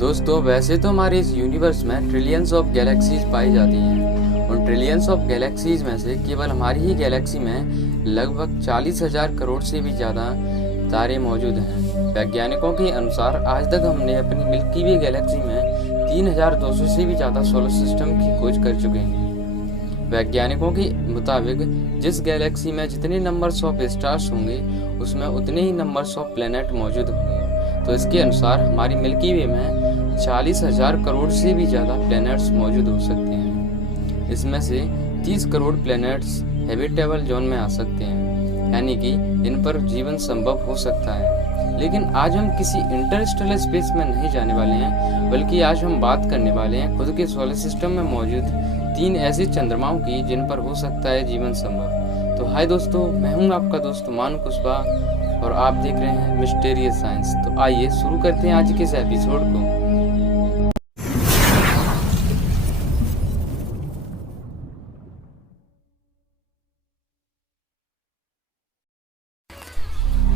दोस्तों वैसे तो हमारे इस यूनिवर्स में ट्रिलियंस ऑफ गैलेक्सीज पाई जाती हैं। उन ट्रिलियंस ऑफ गैलेक्सीज में से केवल हमारी ही गैलेक्सी में लगभग 40,000 करोड़ से भी ज़्यादा तारे मौजूद हैं। वैज्ञानिकों के अनुसार आज तक हमने अपनी मिल्की वे गैलेक्सी में 3,200 से भी ज़्यादा सोलर सिस्टम की खोज कर चुके हैं। वैज्ञानिकों के मुताबिक जिस गैलेक्सी में जितने नंबर्स ऑफ स्टार्स होंगे उसमें उतने ही नंबर्स ऑफ प्लैनेट मौजूद होंगे। तो इसके अनुसार हमारी मिल्की वे में 40,000 करोड़ से भी ज़्यादा प्लैनेट्स मौजूद हो सकते हैं। इसमें से 30 करोड़ प्लैनेट्स हैबिटेबल जोन में आ सकते हैं, यानी कि इन पर जीवन संभव हो सकता है। लेकिन आज हम किसी इंटरस्टेलर स्पेस में नहीं जाने वाले हैं, बल्कि आज हम बात करने वाले हैं खुद के सोलर सिस्टम में मौजूद 3 ऐसे चंद्रमाओं की जिन पर हो सकता है जीवन संभव। तो हाय दोस्तों, मैं हूं आपका दोस्त मानु कुशवाहा और आप देख रहे हैं मिस्टीरियस साइंस। तो आइए शुरू करते हैं आज के इस एपिसोड को।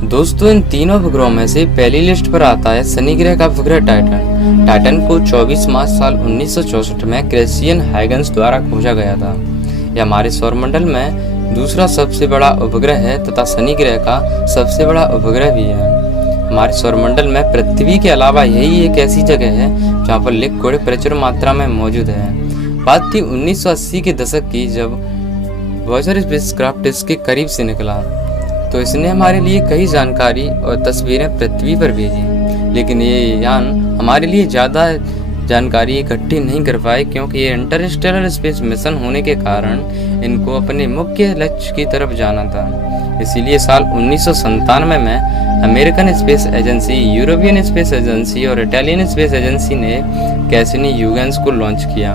दोस्तों इन तीनों उपग्रहों में से पहली लिस्ट पर आता है शनि ग्रह का उपग्रह टाइटन। टाइटन को 24 मार्च साल 1964 में क्रिश्चियन हाइगन्स द्वारा खोजा गया था। यह हमारे सौरमंडल में दूसरा सबसे बड़ा उपग्रह है तथा शनि ग्रह का सबसे बड़ा उपग्रह भी है। हमारे सौरमंडल में पृथ्वी के अलावा यही एक ऐसी जगह है जहाँ पर लिक्विड प्रचुर मात्रा में मौजूद है। बात थी 1980 के दशक की, जब वॉयेजर स्पेसक्राफ्ट इसके करीब से निकला तो इसने हमारे लिए कई जानकारी और तस्वीरें पृथ्वी पर भेजी। लेकिन ये यान हमारे लिए ज़्यादा जानकारी इकट्ठी नहीं कर पाए, क्योंकि ये इंटरस्टेलर स्पेस मिशन होने के कारण इनको अपने मुख्य लक्ष्य की तरफ जाना था। इसीलिए साल 1997 में American space agency, European space agency और इटालियन स्पेस एजेंसी ने कैसिनी ह्यूगेंस को लॉन्च किया।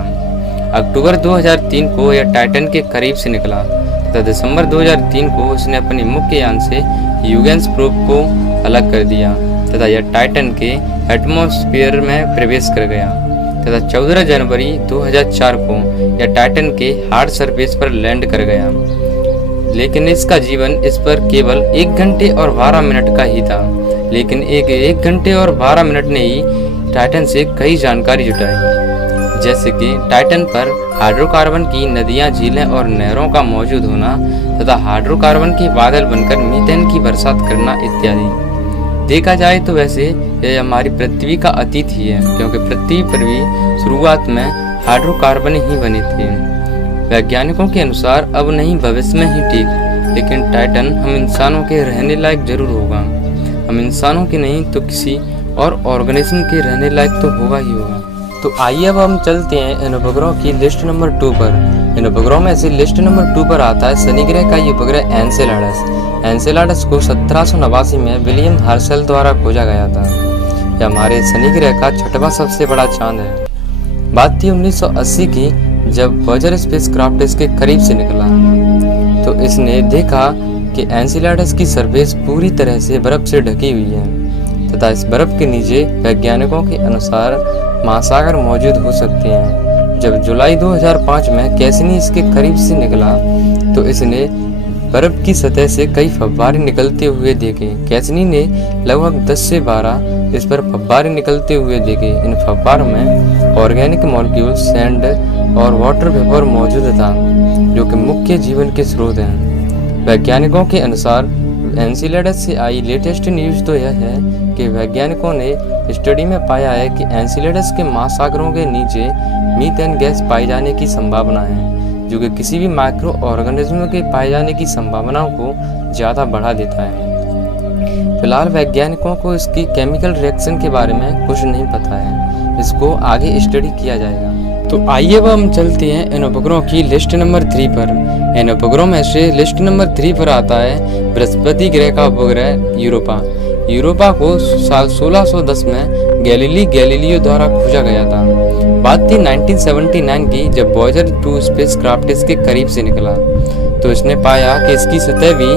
अक्टूबर 2003 को यह टाइटन के करीब से निकला तथा दिसंबर 2003 को उसने अपनी मुख्य यान से ह्यूगेंस प्रोब को अलग कर दिया तथा यह टाइटन के एटमॉस्फेयर में प्रवेश कर गया तथा 14 जनवरी 2004 को यह टाइटन के हार्ड सरफेस पर लैंड कर गया। लेकिन इसका जीवन इस पर केवल 1 घंटे और 12 मिनट का ही था। लेकिन एक घंटे और 12 मिनट ने ही टाइटन से कई जानकारी जुटाई, जैसे कि टाइटन पर हाइड्रोकार्बन की नदियां, झीलें और नहरों का मौजूद होना तथा हाइड्रोकार्बन के बादल बनकर मीथेन की बरसात करना इत्यादि। देखा जाए तो वैसे यह हमारी पृथ्वी का अतीत ही है, क्योंकि पृथ्वी पर भी शुरुआत में हाइड्रोकार्बन ही बने थे। वैज्ञानिकों के अनुसार अब नहीं भविष्य में ही ठीक, लेकिन टाइटन हम इंसानों के रहने लायक जरूर होगा। हम इंसानों के नहीं तो किसी और ऑर्गेनिज्म के रहने लायक तो होगा ही होगा। तो आइए अब हम चलते हैं इन उपग्रहों की लिस्ट नंबर 2 पर। इन उपग्रहों में से लिस्ट नंबर 2 पर आता है शनि ग्रह का ये उपग्रह एनसेलाडस। एनसेलाडस को 1789 में विलियम हर्शल द्वारा खोजा गया था। यह हमारे शनि ग्रह का 6वां सबसे बड़ा चांद है। बात थी 1980 की, जब वॉयेजर स्पेसक्राफ्ट इसके करीब से निकला तो इसने देखा कि एनसेलाडस की सरफेस पूरी तरह से बर्फ से ढकी हुई है तथा इस बर्फ के नीचे वैज्ञानिकों के अनुसार महासागर मौजूद हो सकते हैं। जब जुलाई 2005 में कैसिनी इसके करीब से निकला तो इसने बर्फ की सतह से कई फव्वारे निकलते हुए देखे। कैसिनी ने लगभग 10 से 12 इस पर फव्वारे निकलते हुए देखे। इन फव्वारों में ऑर्गेनिक मॉलिक्यूल, सैंड और वाटर वेपर मौजूद था, जो कि मुख्य जीवन के स्रोत हैं। वैज्ञानिकों के अनुसार एनसेलाडस से आई लेटेस्ट न्यूज़ तो यह है कि वैज्ञानिकों ने स्टडी में पाया है कि एनसेलाडस के महासागरों के नीचे मीथेन गैस पाए जाने की संभावना है, जो कि किसी भी माइक्रो ऑर्गेनिज्म के पाए जाने की संभावनाओं को ज़्यादा बढ़ा देता है। फिलहाल वैज्ञानिकों को इसकी केमिकल रिएक्शन के बारे में कुछ नहीं पता है, इसको आगे स्टडी किया जाएगा। तो आइए अब हम चलते हैं इन उपग्रहों की लिस्ट नंबर 3 पर। इन उपग्रहों में से लिस्ट नंबर 3 पर आता है बृहस्पति ग्रह का उपग्रह यूरोपा। यूरोपा को साल 1610 में गैलीलियो द्वारा खोजा गया था। बात थी 1979 की, जब वॉयेजर 2 स्पेसक्राफ्ट इसके करीब से निकला तो इसने पाया कि इसकी सतह भी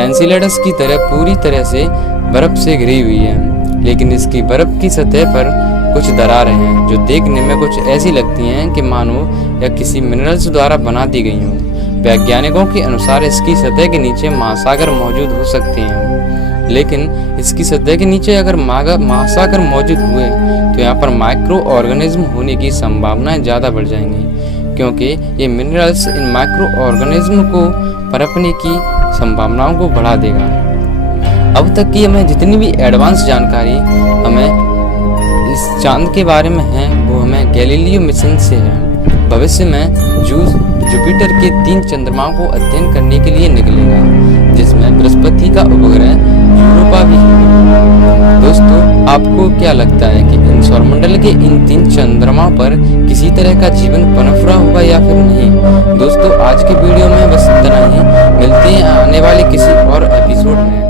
एनसेलाडस की तरह पूरी तरह से बर्फ से घिरी हुई है। लेकिन इसकी बर्फ की सतह पर कुछ दरारें हैं जो देखने में कुछ ऐसी लगती हैं कि मानो यह किसी मिनरल्स द्वारा बना दी गई हों। वैज्ञानिकों के अनुसार इसकी सतह के नीचे महासागर मौजूद हो सकते हैं, लेकिन इसकी सतह के नीचे अगर महासागर मौजूद हुए तो यहाँ पर माइक्रो ऑर्गेनिज्म होने की संभावनाएं ज़्यादा बढ़ जाएंगी, क्योंकि ये मिनरल्स इन माइक्रो ऑर्गेनिज्म को पनपने की संभावनाओं को बढ़ा देगा। अब तक की हमें जितनी भी एडवांस जानकारी हमें इस चांद के बारे में है वो हमें गैलीलियो मिशन से है। भविष्य में जुपिटर के 3 चंद्रमाओं को अध्ययन करने के लिए निकलेगा, जिसमें बृहस्पति का उपग्रह यूरोपा भी है। दोस्तों, आपको क्या लगता है कि इन सौरमंडल के इन 3 चंद्रमाओं पर किसी तरह का जीवन पनप रहा होगा या फिर नहीं? दोस्तों, आज की वीडियो में बस इतना ही। मिलते हैं आने वाले किसी और एपिसोड में।